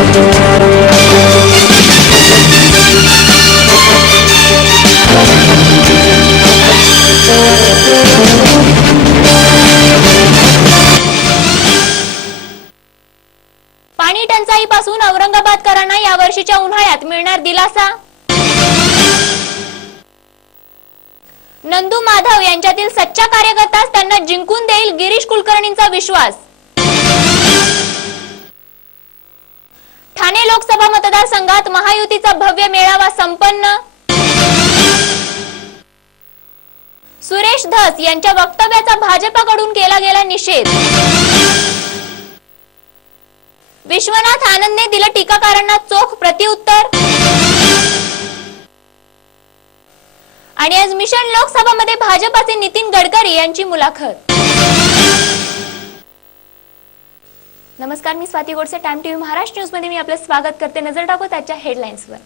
पाणी टंचाईपासून औरंगाबादकरांना यावर्षीच्या उन्हाळ्यात मिळणार दिलासा। नंदू माधव यांच्यातील सच्चा कार्यकर्ताच त्यांना जिंकून देईल, गिरीश कुलकर्णींचा विश्वास। ठाणे लोकसभा मतदारसंघात महायुतीचा भव्य मेळावा संपन्न। सुरेश धस यांच्या वक्तव्याचा भाजपाकडून केला गेला निषेध। विश्वनाथ आनंदने दिलं टीकाकारांना चोख प्रत्युत्तर। आणि आज मिशन लोकसभामध्ये भाजपाचे नितीन गडकरी यांची मुलाखत। नमस्कार, मी Swati Godse, Time TV Maharashtra news मध्ये मी आपलं स्वागत करते। नजर टाकू त्याच्या हेडलाईन्सवर।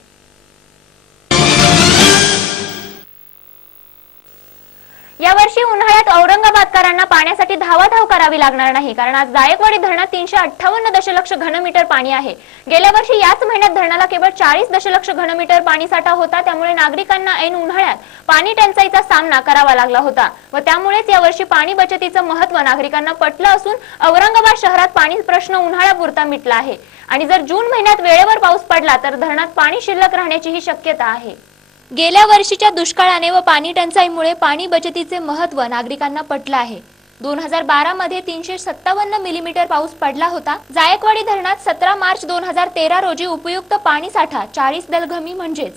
यावर्षी उन्हाळ्यात औरंगाबादकरांना पाण्यासाठी धावाधाव करावी लागणार नाही, कारण आज जायकवाडी धरणात 358 दशलक्ष घनमीटर पाणी आहे। गेल्या वर्षी याच महिन्यात धरणाला केवळ 40 दशलक्ष घनमीटर पाणीसाठा होता, त्यामुळे नागरिकांना ऐन उन्हाळ्यात पाणी टंचाईचा सामना करावा लागला होता व त्यामुळेच यावर्षी पाणी बचतीचं महत्त्व नागरिकांना पटलं असून औरंगाबाद शहरात पाणी प्रश्न उन्हाळ्यापुरता मिटला आहे। आणि जर जून महिन्यात वेळेवर पाऊस पडला तर धरणात पाणी शिल्लक राहण्याचीही शक्यता आहे। गेल्या वर्षीच्या दुष्काळाने व पाणी टंचाईमुळे पाणी बचतीचे महत्त्व नागरिकांना पटलं आहे। 2012 मध्ये 357 मिलीमीटर पाऊस पडला होता। जायकवाडी धरणात 17 मार्च 2013 रोजी उपयुक्त पाणी साठा 40 दलघमी म्हणजेच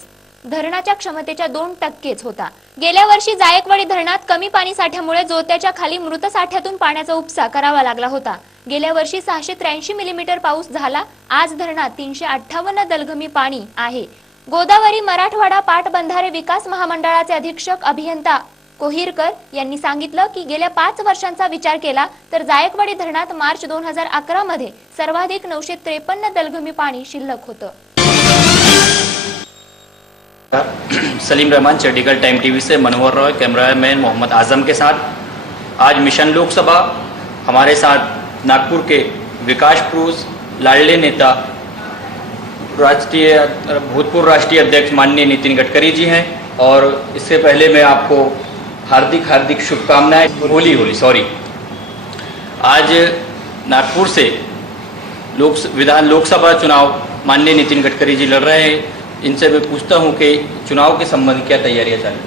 धरणाच्या क्षमतेच्या 2% होता। गेल्या वर्षी जायकवाडी धरणात कमी पाणी साठ्यामुळे जोत्याच्या खाली मृत साठ्यातून पाण्याचा उपसा करावा लागला होता। गेल्या वर्षी 683 मिलीमीटर पाऊस झाला। आज धरणात 358 दलघमी पाणी आहे। गोदावरी मराठवाडा पाटबंधारे विकास महामंडळाचे अधीक्षक अभियंता कोहिरकर यांनी सांगितलं की गेल्या 5 वर्षांचा विचार केला तर जायकवाडी धरणात मार्च 2011 मध्ये सर्वाधिक 953 दलघमी पाणी शिल्लक होतं। सलीम रहमान, चंडीगढ़ टाइम टीवी से मनोहर रॉय, कैमरामैन मोहम्मद आजम के साथ। आज मिशन लोकसभा हमारे साथ नागपुर के विकास पुरुष, लाडले नेता, भूतपूर्व राष्ट्रीय अध्यक्ष माननीय नितिन गडकरी जी हैं। और इससे पहले मैं आपको हार्दिक शुभकामनाएं। होली। आज नागपुर से लोकसभा चुनाव माननीय नितिन गडकरी जी लड़ रहे हैं। इनसे मैं पूछता हूं कि चुनाव के संबंध क्या तैयारियां चल रही?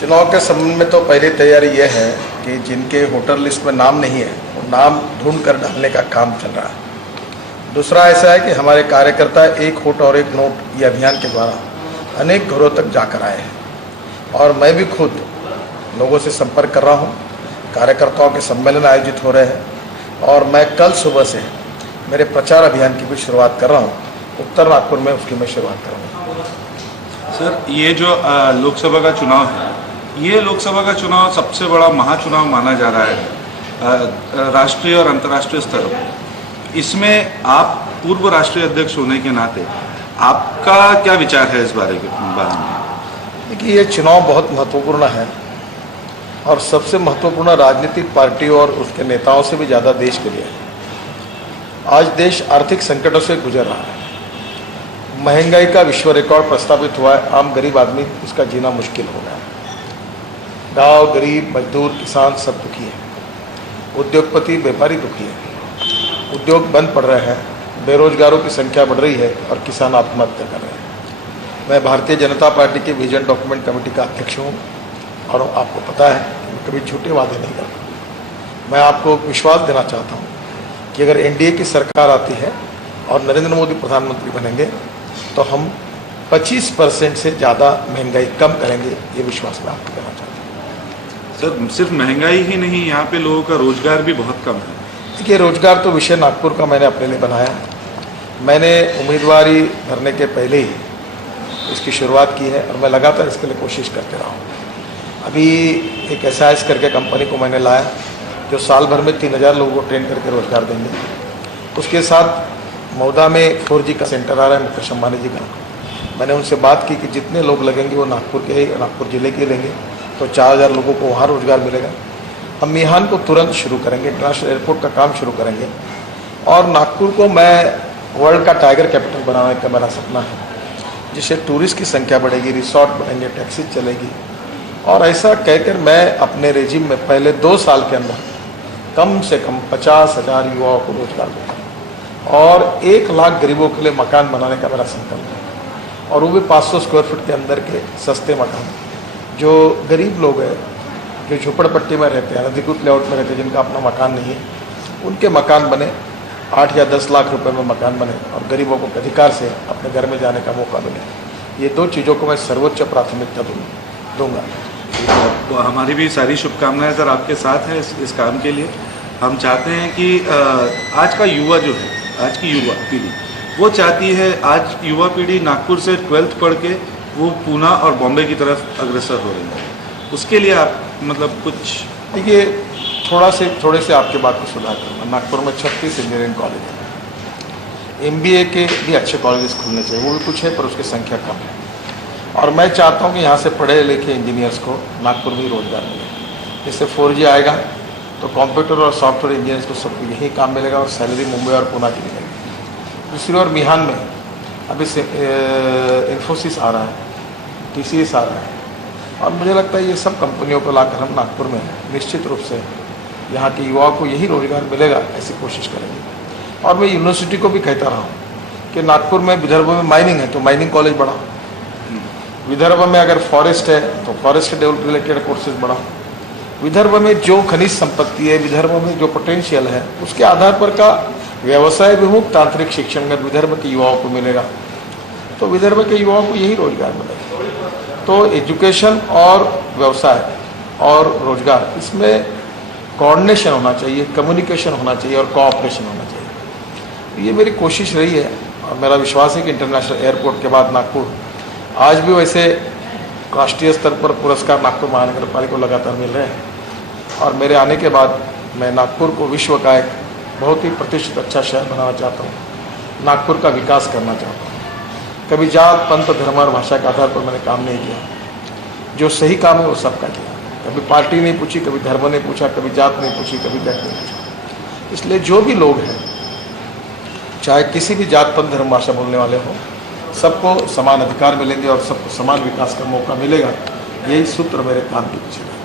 चुनाव के संबंध में तो पहली तैयारी यह है कि जिनके वोटर लिस्ट में नाम नहीं है वो नाम ढूंढ कर डालने का काम चल रहा है। दूसरा ऐसा है कि हमारे कार्यकर्ता एक वोट और एक नोट ये अभियान के द्वारा अनेक घरों तक जाकर आए हैं और मैं भी खुद लोगों से संपर्क कर रहा हूँ। कार्यकर्ताओं के सम्मेलन आयोजित हो रहे हैं और मैं कल सुबह से मेरे प्रचार अभियान की भी शुरुआत कर रहा हूँ। उत्तर नागपुर में उसकी मैं शुरुआत करूँगा। सर, ये जो लोकसभा का चुनाव है, ये लोकसभा का चुनाव सबसे बड़ा महाचुनाव माना जा रहा है राष्ट्रीय और अंतर्राष्ट्रीय स्तर पर। इसमें आप पूर्व राष्ट्रीय अध्यक्ष होने के नाते आपका क्या विचार है इस बारे में? देखिए, ये चुनाव बहुत महत्वपूर्ण है और सबसे महत्वपूर्ण राजनीतिक पार्टी और उसके नेताओं से भी ज़्यादा देश के लिए है। आज देश आर्थिक संकटों से गुजर रहा है। महंगाई का विश्व रिकॉर्ड प्रस्तावित हुआ है। आम गरीब आदमी उसका जीना मुश्किल हो गया है। गाँव, गरीब, मजदूर, किसान सब दुखी है। उद्योगपति, व्यापारी दुखी है। उद्योग बंद पड़ रहे हैं, बेरोजगारों की संख्या बढ़ रही है और किसान आत्महत्या कर रहे हैं। मैं भारतीय जनता पार्टी के विजन डॉक्यूमेंट कमेटी का अध्यक्ष हूँ और आपको पता है कि मैं कभी झूठे वादे नहीं करता। मैं आपको विश्वास देना चाहता हूँ कि अगर एनडीए की सरकार आती है और नरेंद्र मोदी प्रधानमंत्री बनेंगे तो हम 25% से ज़्यादा महंगाई कम करेंगे। ये विश्वास मैं आपको देना चाहता हूँ। सर, सिर्फ महंगाई ही नहीं, यहाँ पे लोगों का रोजगार भी बहुत कम है। देखिए, रोजगार तो विषय नागपुर का मैंने अपने लिए बनाया। मैंने उम्मीदवारी भरने के पहले ही इसकी शुरुआत की है और मैं लगातार इसके लिए कोशिश करते रहा हूँ। अभी एक SIS करके कंपनी को मैंने लाया जो साल भर में 3000 लोगों को ट्रेन करके रोजगार देंगे। उसके साथ मौदा में 4G का सेंटर आ रहा है मुकेश अंबानी जी का। मैंने उनसे बात की कि जितने लोग लगेंगे वो नागपुर ज़िले के लेंगे, तो 4000 लोगों को वहाँ रोजगार मिलेगा। हम मिहान को तुरंत शुरू करेंगे, इंटरनेशनल एयरपोर्ट का काम शुरू करेंगे और नागपुर को मैं वर्ल्ड का टाइगर कैपिटल बनाने का मेरा सपना है, जिससे टूरिस्ट की संख्या बढ़ेगी, रिसोर्ट बढ़ेंगे, टैक्सी चलेगी। और ऐसा कहकर मैं अपने रेजिम में पहले 2 साल के अंदर कम से कम 50,000 युवाओं को रोजगार दूंगा और 1 लाख गरीबों के लिए मकान बनाने का मेरा संकल्प है। और वो भी 500 स्क्वायर फीट के अंदर के सस्ते मकान। जो गरीब लोग हैं, जो झोपड़पट्टी में रहते हैं, अधिकृत लेआउट में रहते हैं, जिनका अपना मकान नहीं है, उनके मकान बने, 8 या 10 लाख रुपए में मकान बने और गरीबों को अधिकार से अपने घर में जाने का मौका मिले। ये 2 चीज़ों को मैं सर्वोच्च प्राथमिकता दूंगा। तो हमारी भी सारी शुभकामनाएं सर आपके साथ हैं इस काम के लिए। हम चाहते हैं कि आज का युवा जो है, आज की युवा पीढ़ी वो चाहती है, आज युवा पीढ़ी नागपुर से 12th पढ़ के वो पूना और बॉम्बे की तरफ अग्रसर हो रही है। उसके लिए आप मतलब कुछ देखिए, थोड़े से आपके बात को सुधार करूँगा। नागपुर में 36 इंजीनियरिंग कॉलेज है, MBA के भी अच्छे कॉलेजेस खुलने चाहिए, वो भी कुछ है पर उसकी संख्या कम है। और मैं चाहता हूँ कि यहाँ से पढ़े लिखे इंजीनियर्स को नागपुर में ही रोजगार मिले। जैसे 4G आएगा तो कंप्यूटर और सॉफ्टवेयर इंजीनियर्स को सबको यही काम मिलेगा और सैलरी मुंबई और पुणे की मिलेगी। दूसरी ओर मिहान में अभी से इन्फोसिस आ रहा है, TCS आ रहा है और मुझे लगता है ये सब कंपनियों को लाकर हम नागपुर में निश्चित रूप से यहाँ के युवाओं को यही रोजगार मिलेगा, ऐसी कोशिश करेंगे। और मैं यूनिवर्सिटी को भी कहता रहा हूँ कि नागपुर में, विदर्भ में माइनिंग है तो माइनिंग कॉलेज बढ़ाओ, विदर्भ में अगर फॉरेस्ट है तो फॉरेस्ट से रिलेटेड कोर्सेज बढ़ाओ, विदर्भ में जो खनिज संपत्ति है, विदर्भ में जो पोटेंशियल है, उसके आधार पर का व्यवसाय विमुख तांत्रिक शिक्षण अगर विदर्भ के युवाओं को मिलेगा तो विदर्भ के युवाओं को यही रोजगार मिलेगा। तो एजुकेशन और व्यवसाय और रोजगार, इसमें कोऑर्डिनेशन होना चाहिए, कम्युनिकेशन होना चाहिए और कोऑपरेशन होना चाहिए। तो ये मेरी कोशिश रही है और मेरा विश्वास है कि इंटरनेशनल एयरपोर्ट के बाद नागपुर, आज भी वैसे राष्ट्रीय स्तर पर पुरस्कार नागपुर महानगर पालिका को लगातार मिल रहे हैं और मेरे आने के बाद मैं नागपुर को विश्व का एक बहुत ही प्रतिष्ठित अच्छा शहर बनाना चाहता हूँ, नागपुर का विकास करना चाहता हूँ। कभी जात, पंथ, धर्म और भाषा के आधार पर मैंने काम नहीं किया, जो सही काम है वो सबका किया। कभी पार्टी नहीं पूछी, कभी धर्म नहीं पूछा, कभी जात नहीं पूछी, कभी जात नहीं पूछा। इसलिए जो भी लोग हैं, चाहे किसी भी जात, पंथ, धर्म, भाषा बोलने वाले हों, सबको समान अधिकार मिलेंगे और सबको समान विकास का मौका मिलेगा। यही सूत्र मेरे काम के पीछे है।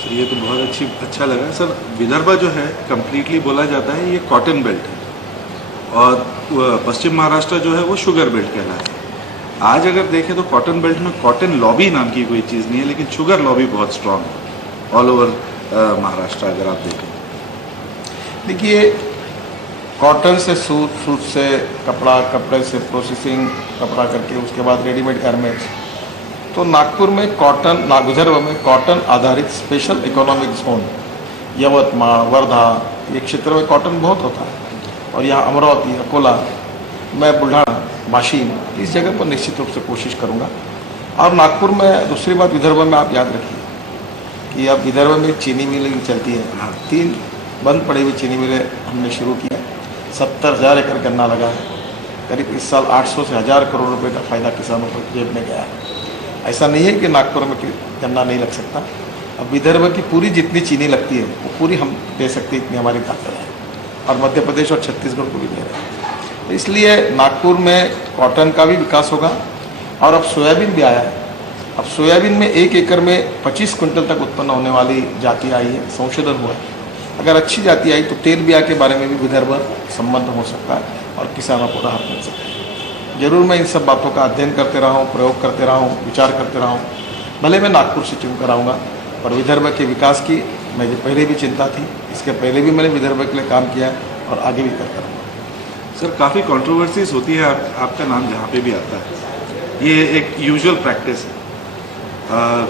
सर ये तो बहुत अच्छा लगा सर। विदर्भ जो है कम्प्लीटली बोला जाता है ये कॉटन बेल्ट है और पश्चिम महाराष्ट्र जो है वो शुगर बेल्ट कहलाता है। आज अगर देखें तो कॉटन बेल्ट में कॉटन लॉबी नाम की कोई चीज़ नहीं है, लेकिन शुगर लॉबी बहुत स्ट्रांग है ऑल ओवर महाराष्ट्र। अगर आप देखें, देखिए, कॉटन से सूट, सूट से कपड़ा, कपड़े से प्रोसेसिंग कपड़ा करके उसके बाद रेडीमेड गारमेंट्स। तो नागपुर में कॉटन, विदर्भ में कॉटन आधारित special economic zone, Yavatmal, Wardha, ये क्षेत्र में कॉटन बहुत होता है। और यहाँ अमरावती, अकोला, मैं बुल्ढाना, वाशिम, इस जगह पर निश्चित रूप से कोशिश करूँगा। और नागपुर में दूसरी बात, विदर्भ में आप याद रखिए कि अब विदर्भ में चीनी मिलें चलती है। 3 बंद पड़ी हुई चीनी मिलें हमने शुरू किया, 70,000 एकड़ गन्ना लगा है। करीब इस साल 800 से 1000 करोड़ रुपए का फायदा किसानों को जेब में गया है। ऐसा नहीं है कि नागपुर में गन्ना नहीं लग सकता। अब विदर्भ की पूरी जितनी चीनी लगती है वो पूरी हम दे सकते हैं, इतनी हमारी ताकत है। और मध्य प्रदेश और छत्तीसगढ़ को भी दे रहे हैं। तो इसलिए नागपुर में कॉटन का भी विकास होगा। और अब सोयाबीन भी आया है। अब सोयाबीन में 1 एकड़ में 25 क्विंटल तक उत्पन्न होने वाली जाति आई है, संशोधन हुआ है। अगर अच्छी जाति आई तो तेल बिया के बारे में भी विदर्भ संबंध हो सकता है और किसानों को राहत मिल सकती है। जरूर मैं इन सब बातों का अध्ययन करते रहा हूँ, प्रयोग करते रहा हूँ, विचार करते रहा हूँ। भले मैं नागपुर से चुन कर आऊँगा, पर विदर्भ के विकास की मुझे पहले भी चिंता थी। इसके पहले भी मैंने विदर्भ के लिए काम किया है और आगे भी करता रहूँगा। सर काफ़ी कंट्रोवर्सीज होती है आपका नाम जहाँ पे भी आता है, ये एक यूजुअल प्रैक्टिस है।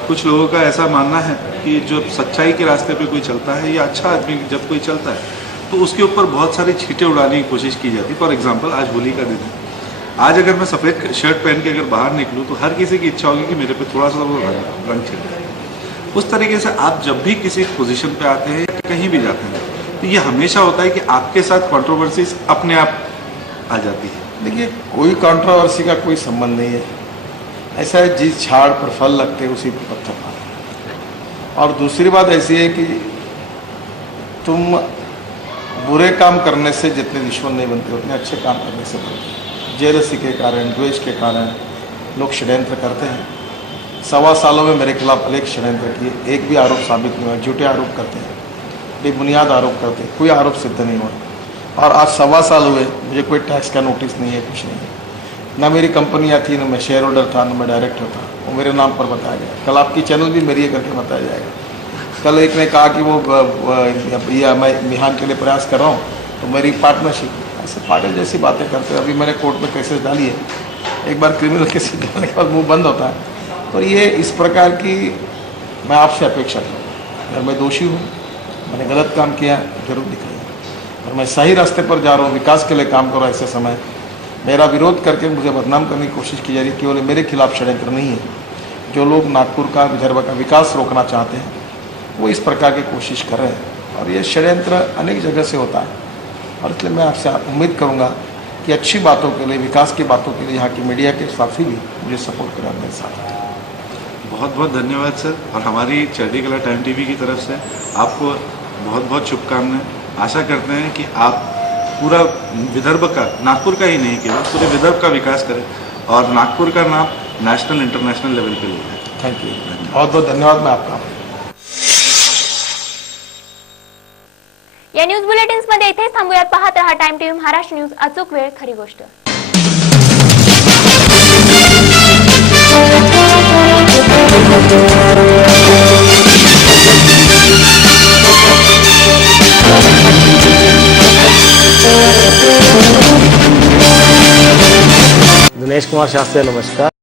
कुछ लोगों का ऐसा मानना है कि जो सच्चाई के रास्ते पे कोई चलता है या अच्छा आदमी जब कोई चलता है तो उसके ऊपर बहुत सारी छींटे उड़ाने की कोशिश की जाती है। फॉर एग्जांपल, आज होली का दिन है। आज अगर मैं सफ़ेद शर्ट पहन के अगर बाहर निकलूँ तो हर किसी की इच्छा होगी कि मेरे पे थोड़ा सा वो रंग छिड़के। उस तरीके से आप जब भी किसी पोजीशन पे आते हैं या कहीं भी जाते हैं तो ये हमेशा होता है कि आपके साथ कंट्रोवर्सीज अपने आप आ जाती है। देखिए, कोई कंट्रोवर्सी का कोई संबंध नहीं है। ऐसा है, जिस झाड़ पर फल लगते हैं उसी पर पत्थर मारते हैं। और दूसरी बात ऐसी है कि तुम बुरे काम करने से जितने दुश्मन नहीं बनते उतने अच्छे काम करने से बनते हैं। जेलसी के कारण, द्वेष के कारण लोग षड्यंत्र करते हैं। 1.25 सालों में मेरे खिलाफ अनेक षड्यंत्र किए, एक भी आरोप साबित नहीं हुआ। झूठे आरोप करते हैं, बेबुनियाद आरोप करते हैं, कोई आरोप सिद्ध नहीं हुआ। और आज 1.25 साल हुए, मुझे कोई टैक्स का नोटिस नहीं है, कुछ नहीं है। ना मेरी कंपनियाँ थी, ना मैं शेयर होल्डर था, ना मैं डायरेक्टर था, वो मेरे नाम पर बताया गया। कल आपकी चैनल भी मेरी है करके बताया जाएगा। कल एक ने कहा कि ये मैं मिहान के लिए प्रयास कर रहा हूँ, तो मेरी पार्टनरशिप, ऐसे पागल जैसी बातें करते हैं। अभी मैंने कोर्ट में केसेस डाली है, एक बार क्रिमिनल केसेस डालने के बाद मुँह बंद होता है। तो ये इस प्रकार की मैं आपसे अपेक्षा करूँ, अगर मैं दोषी हूँ, मैंने गलत काम किया, जरूर दिखाइए। और मैं सही रास्ते पर जा रहा हूँ, विकास के लिए काम कर रहा हूँ। ऐसे समय मेरा विरोध करके मुझे बदनाम करने की कोशिश की जा रही है, केवल मेरे खिलाफ षड्यंत्र नहीं है। जो लोग नागपुर का, विदर्भ का विकास रोकना चाहते हैं, वो इस प्रकार की कोशिश कर रहे हैं। और ये षड्यंत्र अनेक जगह से होता है। और इसलिए मैं आपसे उम्मीद करूँगा कि अच्छी बातों के लिए, विकास की बातों के लिए यहाँ की मीडिया के साथी भी मुझे सपोर्ट करें मेरे साथ। बहुत बहुत धन्यवाद सर, और हमारी चढ़ी कला टाइम टीवी की तरफ से आपको बहुत बहुत शुभकामनाएं। आशा करते हैं कि आप पूरा विदर्भ का, नागपुर का ही नहीं केवल पूरे विदर्भ का विकास करें और नागपुर का नाम नेशनल इंटरनेशनल लेवल पे ले जाए। थैंक यू, बहुत बहुत धन्यवाद। मैं आपका या न्यूज बुलेटिन्स मध्ये इथेच थांबूयात. पाहत रहा टाइम टीव्ही महाराष्ट्र न्यूज, अचूक वेळ खरी गोष्ट. दिनेश कुमार शास्त्री, नमस्कार.